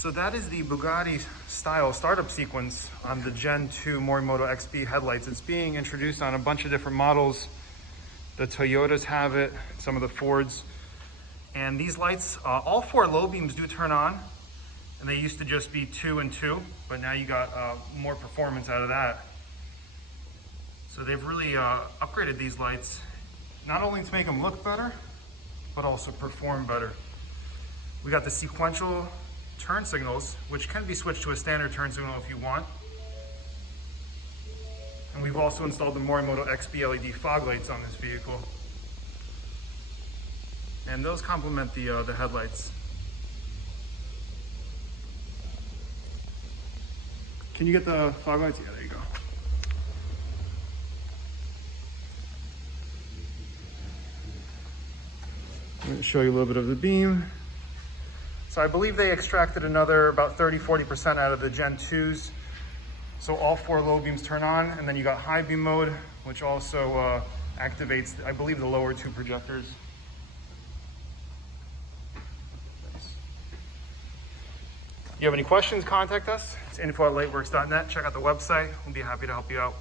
So that is the Bugatti style startup sequence on the Gen 2 Morimoto XB headlights. It's being introduced on a bunch of different models. The Toyotas have it, some of the Fords. And these lights, all 4 low beams do turn on, and they used to just be 2 and 2, but now you got more performance out of that. So they've really upgraded these lights, not only to make them look better, but also perform better. We got the sequential turn signals, which can be switched to a standard turn signal if you want. And we've also installed the Morimoto XB LED fog lights on this vehicle. And those complement the headlights. Can you get the fog lights? Yeah, there you go. I'm going to show you a little bit of the beam. So I believe they extracted another about 30–40% out of the Gen 2s. So all 4 low beams turn on, and then you got high beam mode, which also activates, I believe, the lower 2 projectors. If you have any questions, contact us. It's info@lightwerkz.net. Check out the website. We'll be happy to help you out.